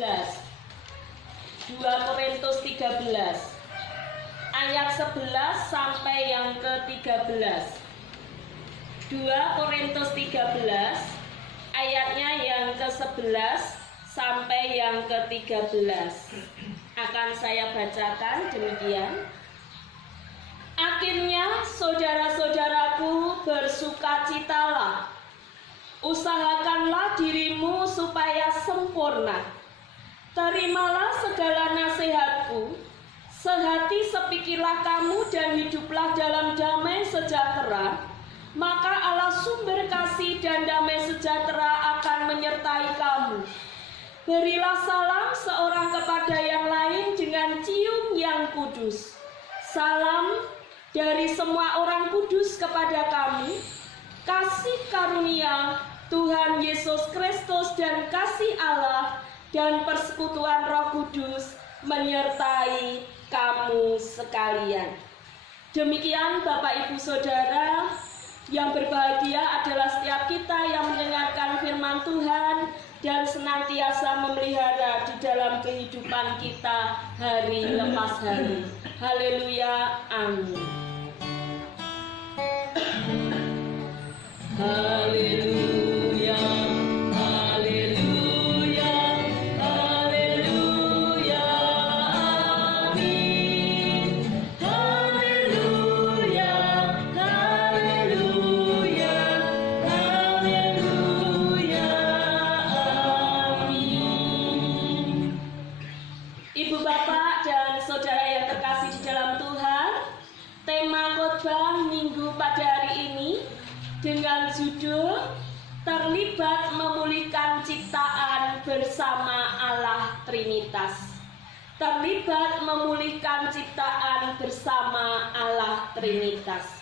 2 Korintus 13 ayat 11 sampai yang ke-13. 2 Korintus 13 ayatnya yang ke-11 sampai yang ke-13. Akan saya bacakan demikian. Akhirnya saudara-saudaraku, bersukacitalah. Usahakanlah dirimu supaya sempurna. Terimalah segala nasihatku. Sehati sepikirlah kamu dan hiduplah dalam damai sejahtera. Maka Allah sumber kasih dan damai sejahtera akan menyertai kamu. Berilah salam seorang kepada yang lain dengan cium yang kudus. Salam dari semua orang kudus kepada kami. Kasih karunia Tuhan Yesus Kristus dan kasih Allah dan persekutuan Roh Kudus menyertai kamu sekalian. Demikian Bapak Ibu Saudara, yang berbahagia adalah setiap kita yang mendengarkan firman Tuhan dan senantiasa memelihara di dalam kehidupan kita hari lepas hari. Haleluya, amin. Haleluya, haleluya, haleluya, amin. Haleluya, haleluya, haleluya, amin. Ibu bapak dan saudara yang terkasih di dalam Tuhan, tema khotbah minggu pada hari ini dengan judul Terlibat Memulihkan Ciptaan Bersama Allah Trinitas. Terlibat memulihkan ciptaan bersama Allah Trinitas.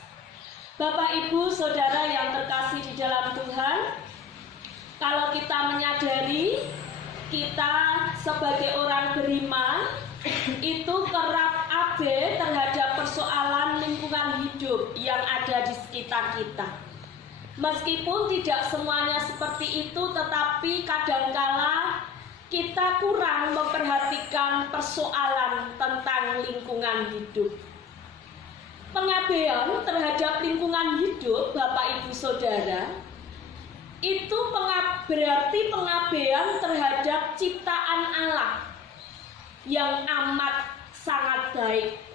Bapak Ibu Saudara yang terkasih di dalam Tuhan, kalau kita menyadari kita sebagai orang beriman itu kerap abe terhadap persoalan lingkungan hidup yang ada di sekitar kita. Meskipun tidak semuanya seperti itu, tetapi kadangkala kita kurang memperhatikan persoalan tentang lingkungan hidup. Pengabaian terhadap lingkungan hidup, Bapak Ibu Saudara, itu berarti pengabaian terhadap ciptaan Allah yang amat sangat baik.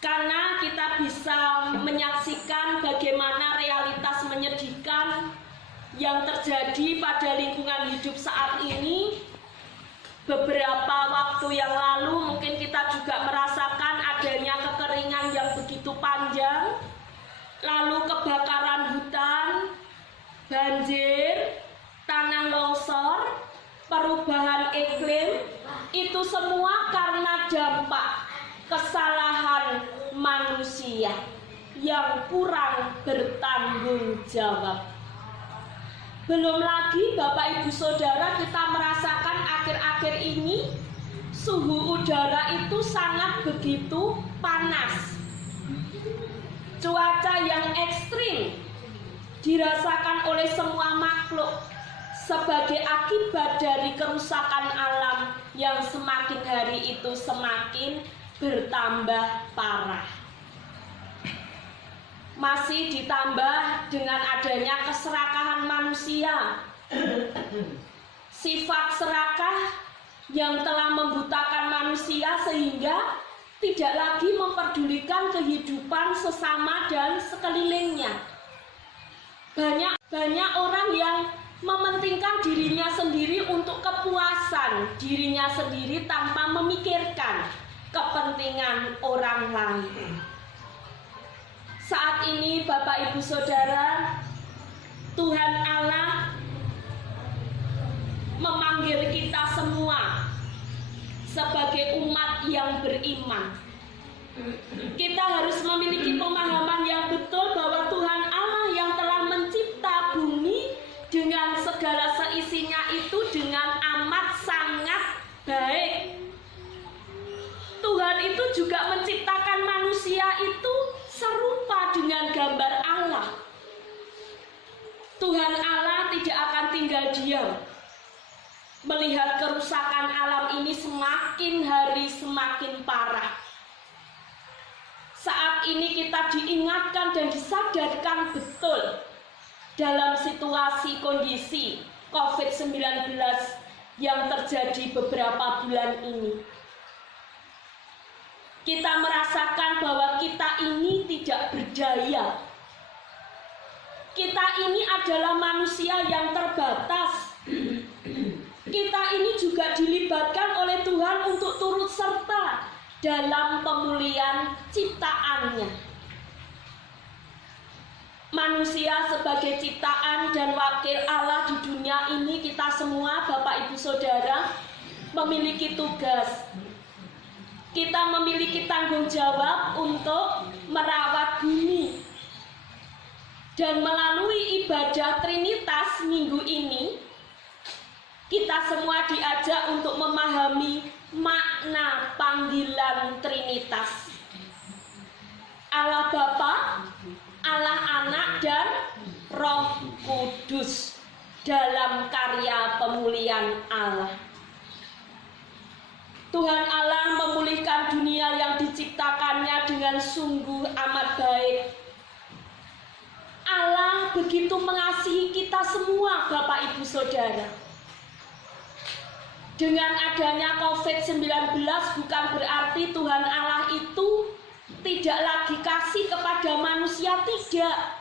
Karena kita bisa menyaksikan bagaimana realitas menyedihkan yang terjadi pada lingkungan hidup saat ini. Beberapa waktu yang lalu mungkin kita juga merasakan adanya kekeringan yang begitu panjang, lalu kebakaran hutan, banjir, tanah longsor, perubahan iklim. Itu semua karena dampak kesalahan manusia yang kurang bertanggung jawab. Belum lagi Bapak Ibu Saudara, kita merasakan akhir-akhir ini suhu udara itu sangat begitu panas. Cuaca yang ekstrim dirasakan oleh semua makhluk sebagai akibat dari kerusakan alam yang semakin hari itu semakin bertambah parah. Masih ditambah dengan adanya keserakahan manusia. Sifat serakah yang telah membutakan manusia sehingga tidak lagi memperdulikan kehidupan sesama dan sekelilingnya. Banyak orang yang mementingkan dirinya sendiri untuk kepuasan dirinya sendiri tanpa memikirkan kepentingan orang lain. Saat ini Bapak Ibu Saudara, Tuhan Allah memanggil kita semua sebagai umat yang beriman. Kita harus memiliki pemahaman yang betul bahwa Tuhan Allah yang telah mencipta bumi dengan segala seisinya itu dengan amat sangat baik. Tuhan itu juga menciptakan manusia itu serupa dengan gambar Allah. Tuhan Allah tidak akan tinggal diam melihat kerusakan alam ini semakin hari semakin parah. Saat ini kita diingatkan dan disadarkan betul dalam situasi kondisi COVID-19 yang terjadi beberapa bulan ini. Kita merasakan bahwa kita ini tidak berdaya. Kita ini adalah manusia yang terbatas. Kita ini juga dilibatkan oleh Tuhan untuk turut serta dalam pemulihan ciptaannya. Manusia sebagai ciptaan dan wakil Allah di dunia ini, kita semua Bapak Ibu Saudara memiliki tugas. Kita memiliki tanggung jawab untuk merawat bumi. Dan melalui ibadah Trinitas minggu ini, kita semua diajak untuk memahami makna panggilan Trinitas. Allah Bapa, Allah Anak, dan Roh Kudus dalam karya pemulihan Allah. Tuhan Allah memulihkan dunia yang diciptakannya dengan sungguh amat baik. Allah begitu mengasihi kita semua Bapak Ibu Saudara. Dengan adanya COVID-19 bukan berarti Tuhan Allah itu tidak lagi kasih kepada manusia, tidak.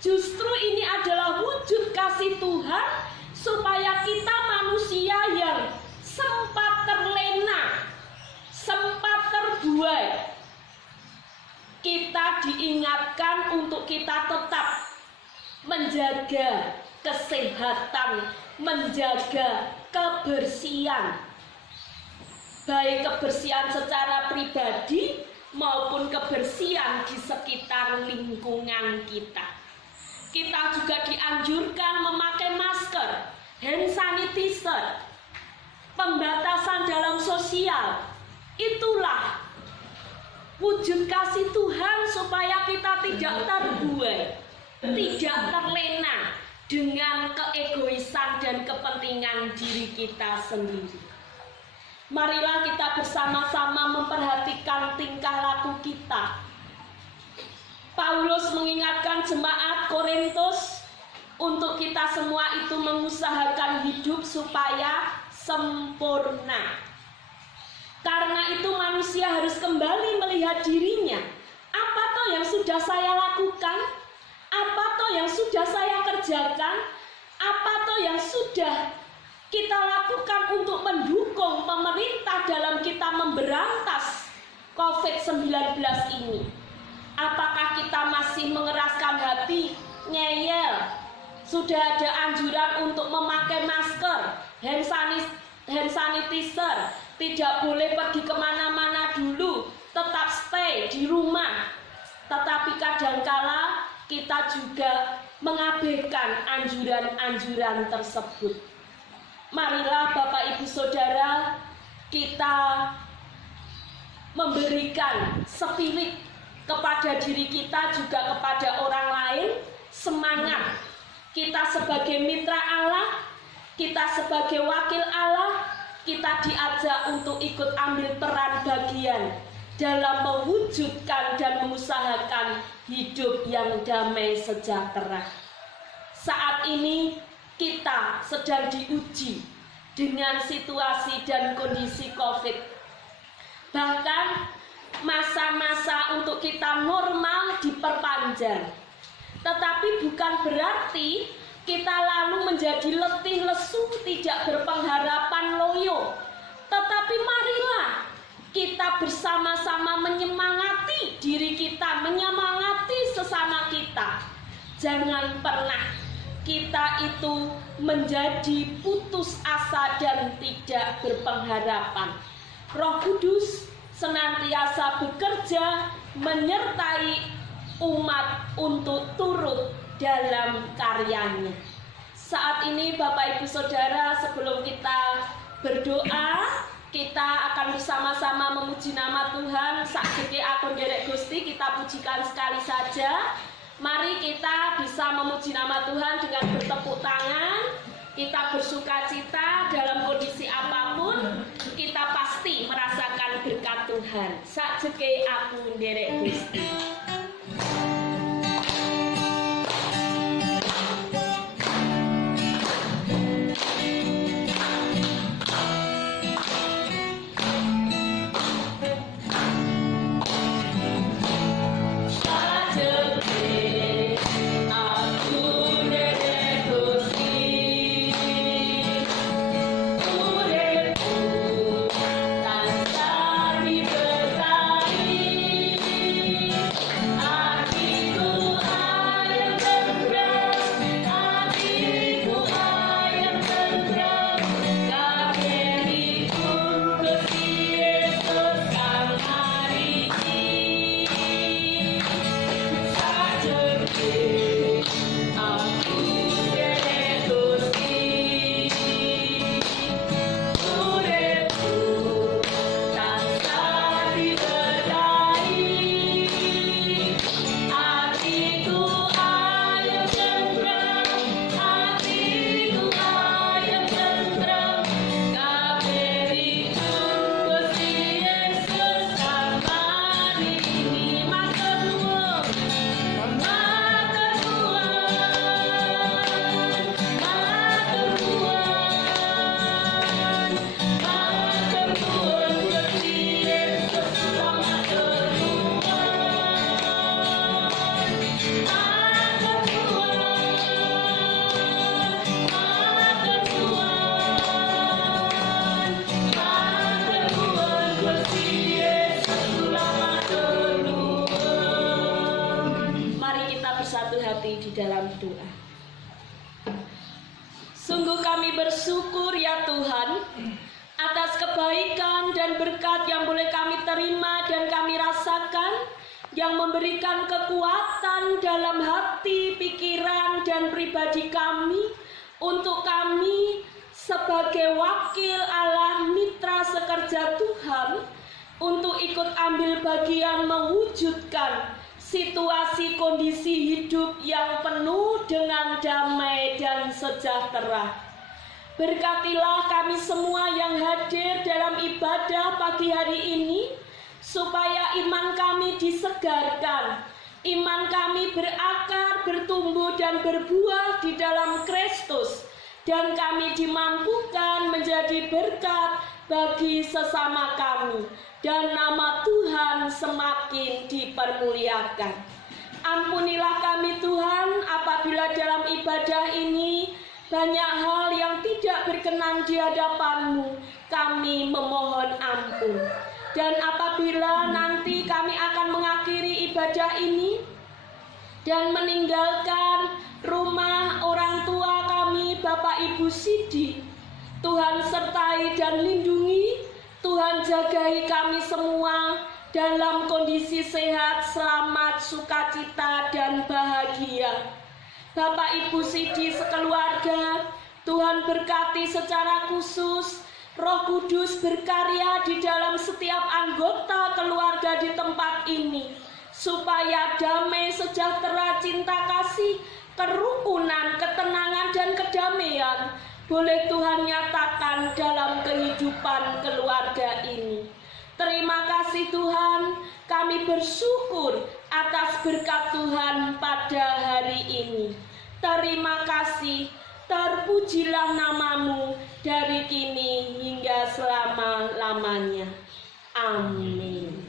Justru ini adalah wujud kasih Tuhan supaya kita manusia yang sempat terlena, sempat terbuai, kita diingatkan untuk kita tetap menjaga kesehatan, menjaga kebersihan, baik kebersihan secara pribadi maupun kebersihan di sekitar lingkungan kita. Kita juga dianjurkan memakai masker, hand sanitizer, pembatasan dalam sosial. Itulah wujud kasih Tuhan supaya kita tidak terbuai, tidak terlena dengan keegoisan dan kepentingan diri kita sendiri. Marilah kita bersama-sama memperhatikan tingkah laku kita. Paulus mengingatkan jemaat Korintus untuk kita semua itu mengusahakan hidup supaya sempurna. Karena itu manusia harus kembali melihat dirinya. Apa toh yang sudah saya lakukan? Apa toh yang sudah saya kerjakan? Apa toh yang sudah kita lakukan untuk mendukung pemerintah dalam kita memberantas COVID-19 ini? Apakah kita masih mengeraskan hati, ngeyel? Sudah ada anjuran untuk memakai masker, hand sanitizer, tidak boleh pergi kemana-mana dulu, tetap stay di rumah. Tetapi kadangkala kita juga mengabaikan anjuran-anjuran tersebut. Marilah Bapak Ibu Saudara, kita memberikan spirit kepada diri kita juga kepada orang lain, semangat. Kita sebagai mitra Allah, kita sebagai wakil Allah, kita diajak untuk ikut ambil peran bagian dalam mewujudkan dan mengusahakan hidup yang damai sejahtera. Saat ini kita sedang diuji dengan situasi dan kondisi COVID. Bahkan masa-masa untuk kita normal diperpanjang. Tetapi bukan berarti kita lalu menjadi letih lesu, tidak berpengharapan, loyo. Tetapi marilah kita bersama-sama menyemangati diri kita, menyemangati sesama kita. Jangan pernah kita itu menjadi putus asa dan tidak berpengharapan. Roh Kudus senantiasa bekerja menyertai umat untuk turut dalam karyanya. Saat ini Bapak Ibu Saudara, sebelum kita berdoa, kita akan bersama-sama memuji nama Tuhan. Sakjeke akun derek Gusti, kita pujikan sekali saja. Mari kita bisa memuji nama Tuhan dengan bertepuk tangan. Kita bersukacita dalam kondisi Tuhan. Sakjeke aku nderek Gusti. Di dalam doa. Sungguh kami bersyukur ya Tuhan atas kebaikan dan berkat yang boleh kami terima dan kami rasakan, yang memberikan kekuatan dalam hati, pikiran, dan pribadi kami untuk kami sebagai wakil Allah, mitra sekerja Tuhan, untuk ikut ambil bagian mewujudkan situasi kondisi hidup yang penuh dengan damai dan sejahtera. Berkatilah kami semua yang hadir dalam ibadah pagi hari ini, supaya iman kami disegarkan, iman kami berakar, bertumbuh dan berbuah di dalam Kristus, dan kami dimampukan menjadi berkat bagi sesama kami, dan nama Tuhan semakin dipermuliakan. Ampunilah kami Tuhan apabila dalam ibadah ini banyak hal yang tidak berkenan di hadapan-Mu, kami memohon ampun. Dan apabila nanti kami akan mengakhiri ibadah ini dan meninggalkan rumah orang tua kami, Bapak Ibu Sidi, Tuhan sertai dan lindungi, Tuhan jagai kami semua dalam kondisi sehat, selamat, sukacita, dan bahagia. Bapak Ibu Sidi sekeluarga, Tuhan berkati secara khusus, Roh Kudus berkarya di dalam setiap anggota keluarga di tempat ini, supaya damai, sejahtera, cinta kasih, kerukunan, ketenangan, dan kedamaian boleh Tuhan nyatakan dalam kehidupan keluarga ini. Terima kasih Tuhan, kami bersyukur atas berkat Tuhan pada hari ini. Terima kasih, terpujilah nama-Mu dari kini hingga selama-lamanya. Amin.